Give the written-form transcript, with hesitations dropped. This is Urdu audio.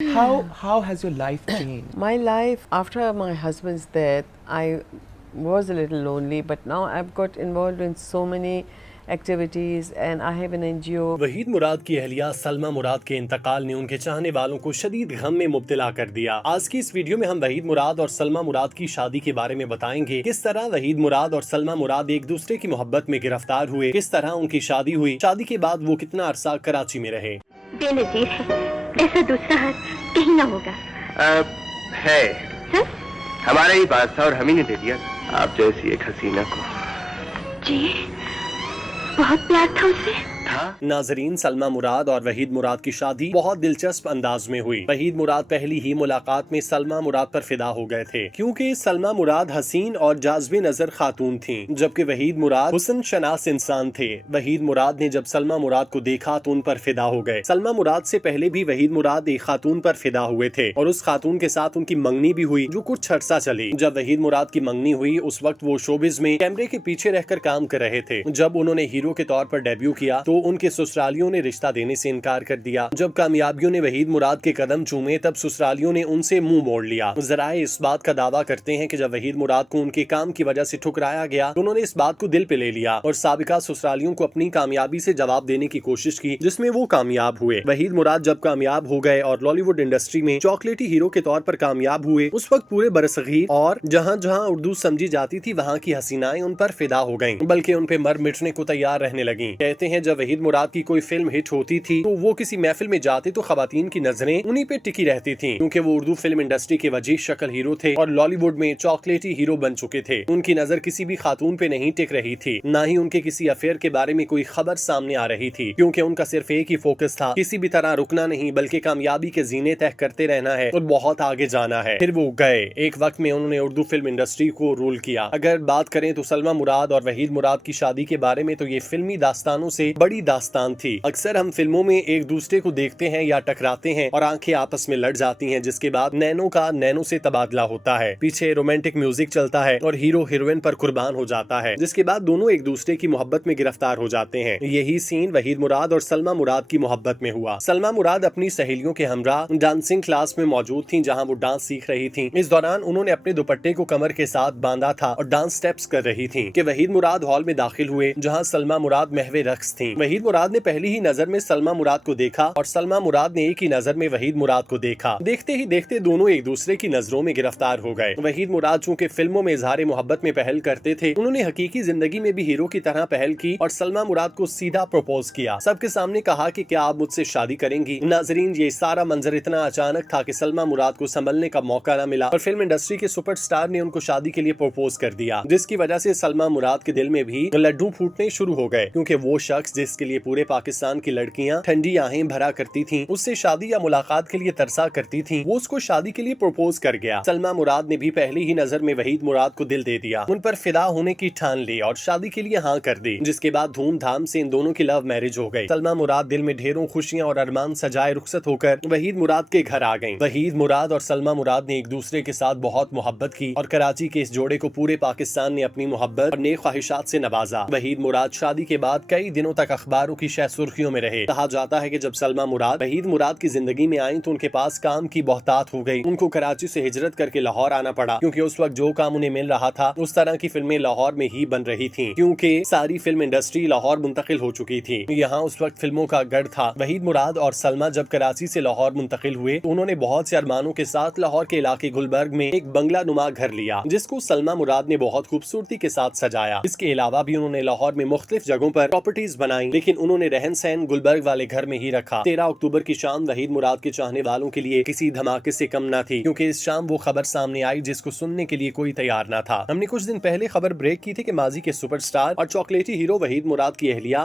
How has your life changed? My life after my husband's death, I was a little lonely, but now I've got involved in so many activities and I have an NGO. Waheed مراد کی اہلیہ سلمیٰ مراد کے انتقال نے ان کے چاہنے والوں کو شدید غم میں مبتلا کر دیا۔ آج کی اس ویڈیو میں ہم وحید مراد اور سلمیٰ مراد کی شادی کے بارے میں بتائیں گے، کس طرح وحید مراد اور سلمیٰ مراد ایک دوسرے کی محبت میں گرفتار ہوئے، کس طرح ان کی شادی ہوئی، شادی کے بعد وہ کتنا عرصہ کراچی میں رہے۔ بے نظیر ہے، ایسا دوسرا ہاتھ کہیں نہ ہوگا۔ ہے ہمارا ہی بات تھا اور ہم ہی نے دے دیا آپ جیسی ایک حسینہ کو۔ جی بہت پیار تھا اسے۔ ناظرین، سلمیٰ مراد اور وحید مراد کی شادی بہت دلچسپ انداز میں ہوئی۔ وحید مراد پہلی ہی ملاقات میں سلمیٰ مراد پر فدا ہو گئے تھے، کیونکہ سلمیٰ مراد حسین اور جاذب نظر خاتون تھیں، جبکہ وحید مراد حسن شناس انسان تھے۔ وحید مراد نے جب سلمیٰ مراد کو دیکھا تو ان پر فدا ہو گئے۔ سلمیٰ مراد سے پہلے بھی وحید مراد ایک خاتون پر فدا ہوئے تھے اور اس خاتون کے ساتھ ان کی منگنی بھی ہوئی، جو کچھ عرصہ چلی۔ جب وحید مراد کی منگنی ہوئی اس وقت وہ شوبز میں کیمرے کے پیچھے رہ کر کام کر رہے تھے۔ جب انہوں نے ہیرو کے طور پر ڈیبیو کیا تو ان کے سسرالیوں نے رشتہ دینے سے انکار کر دیا۔ جب کامیابیوں نے وحید مراد کے قدم چومے تب سسرالیوں نے ان سے منہ موڑ لیا۔ ذرائع اس بات کا دعویٰ کرتے ہیں کہ جب وحید مراد کو ان کے کام کی وجہ سے ٹھکرایا گیا تو انہوں نے اس بات کو دل پہ لے لیا اور سابقہ سسرالیوں کو اپنی کامیابی سے جواب دینے کی کوشش کی، جس میں وہ کامیاب ہوئے۔ وحید مراد جب کامیاب ہو گئے اور لالی ووڈ انڈسٹری میں چاکلیٹی ہیرو کے طور پر کامیاب ہوئے، اس وقت پورے برصغیر اور جہاں جہاں اردو سمجھی جاتی تھی وہاں کی حسینائیں ان پر فدا ہو گئیں، بلکہ ان پہ مر مٹنے کو تیار رہنے لگیں۔ کہتے ہیں جب وحید مراد کی کوئی فلم ہٹ ہوتی تھی تو وہ کسی محفل میں جاتے تو خواتین کی نظریں انہی پہ ٹکی رہتی تھیں، کیونکہ وہ اردو فلم انڈسٹری کے وجیح شکل ہیرو تھے اور لالی ووڈ میں چاکلیٹی ہیرو بن چکے تھے۔ ان کی نظر کسی بھی خاتون پہ نہیں ٹک رہی تھی، نہ ہی ان کے کسی افیئر کے بارے میں کوئی خبر سامنے آ رہی تھی، کیونکہ ان کا صرف ایک ہی فوکس تھا، کسی بھی طرح رکنا نہیں بلکہ کامیابی کے زینے طے کرتے رہنا ہے اور بہت آگے جانا ہے۔ پھر وہ گئے، ایک وقت میں انہوں نے اردو فلم انڈسٹری کو رول کیا۔ اگر بات کریں تو سلمیٰ مراد اور وحید مراد کی شادی کے بارے میں تو یہ فلمی داستانوں سے بڑی داستان تھی۔ اکثر ہم فلموں میں ایک دوسرے کو دیکھتے ہیں یا ٹکراتے ہیں اور آنکھیں آپس میں لڑ جاتی ہیں، جس کے بعد نینوں کا نینوں سے تبادلہ ہوتا ہے، پیچھے رومانٹک میوزک چلتا ہے اور ہیرو ہیروئن پر قربان ہو جاتا ہے، جس کے بعد دونوں ایک دوسرے کی محبت میں گرفتار ہو جاتے ہیں۔ یہی سین وحید مراد اور سلمیٰ مراد کی محبت میں ہوا۔ سلمیٰ مراد اپنی سہیلیوں کے ہمراہ ڈانسنگ کلاس میں موجود تھیں، جہاں وہ ڈانس سیکھ رہی تھیں۔ اس دوران انہوں نے اپنے دوپٹے کو کمر کے ساتھ باندھا تھا اور ڈانس سٹیپس کر رہی تھیں کہ وحید مراد ہال میں داخل ہوئے، جہاں سلمیٰ مراد محو رقص تھیں۔ وحید مراد نے پہلی ہی نظر میں سلمیٰ مراد کو دیکھا اور سلمیٰ مراد نے ایک ہی نظر میں وحید مراد کو دیکھا۔ دیکھتے ہی دیکھتے دونوں ایک دوسرے کی نظروں میں گرفتار ہو گئے۔ وحید مراد چونکہ فلموں میں اظہار محبت میں پہل کرتے تھے، انہوں نے حقیقی زندگی میں بھی ہیرو کی طرح پہل کی اور سلمیٰ مراد کو سیدھا پروپوز کیا، سب کے سامنے کہا کہ کیا آپ مجھ سے شادی کریں گی؟ ناظرین، یہ سارا منظر اتنا اچانک تھا کہ سلمیٰ مراد کو سنبھلنے کا موقع نہ ملا اور فلم انڈسٹری کے سپر سٹار نے ان کو شادی کے لیے پروپوز کر دیا، جس کی وجہ سے سلمیٰ مراد کے دل میں بھی لڈو پھوٹنے شروع ہو گئے، کیونکہ وہ شخص جس کے لیے پورے پاکستان کی لڑکیاں ٹھنڈی آہیں بھرا کرتی تھیں، اس سے شادی یا ملاقات کے لیے ترسا کرتی تھیں، وہ اس کو شادی کے لیے پروپوز کر گیا۔ سلمیٰ مراد نے بھی پہلی ہی نظر میں وحید مراد کو دل دے دیا، ان پر فدا ہونے کی ٹھان لی اور شادی کے لیے ہاں کر دی، جس کے بعد دھوم دھام سے ان دونوں کی لو میرج ہو گئی۔ سلمیٰ مراد دل میں ڈھیروں خوشیاں اور ارمان سجائے رخصت ہو کر وحید مراد کے گھر آ گئیں۔ وحید مراد اور سلمیٰ مراد نے ایک دوسرے کے ساتھ بہت محبت کی اور کراچی کے اس جوڑے کو پورے پاکستان نے اپنی محبت اور نیک خواہشات سے نوازا۔ وحید مراد شادی کے بعد کئی دنوں تک اخباروں کی شہ سرخیوں میں رہے۔ کہا جاتا ہے کہ جب سلمیٰ مراد وحید مراد کی زندگی میں آئیں تو ان کے پاس کام کی بہتات ہو گئی، ان کو کراچی سے ہجرت کر کے لاہور آنا پڑا، کیونکہ اس وقت جو کام انہیں مل رہا تھا اس طرح کی فلمیں لاہور میں ہی بن رہی تھیں، کیونکہ ساری فلم انڈسٹری لاہور منتقل ہو چکی تھی، یہاں اس وقت فلموں کا گڑھ تھا۔ وحید مراد اور سلمیٰ جب کراچی سے لاہور منتقل ہوئے تو انہوں نے بہت سے ارمانوں کے ساتھ لاہور کے علاقے گلبرگ میں ایک بنگلہ نما گھر لیا، جس کو سلمیٰ مراد نے بہت خوبصورتی کے ساتھ سجایا۔ اس کے علاوہ بھی انہوں نے لاہور میں مختلف جگہوں پر پراپرٹیز بنائیں، لیکن انہوں نے رہن سہن گلبرگ والے گھر میں ہی رکھا۔ 13 اکتوبر کی شام وحید مراد کے چاہنے والوں کے لیے کسی دھماکے سے کم نہ تھی، کیونکہ اس شام وہ خبر سامنے آئی جس کو سننے کے لیے کوئی تیار نہ تھا۔ ہم نے کچھ دن پہلے خبر بریک کی تھی کہ ماضی کے سپر سٹار اور چاکلیٹی ہیرو وحید مراد کی اہلیہ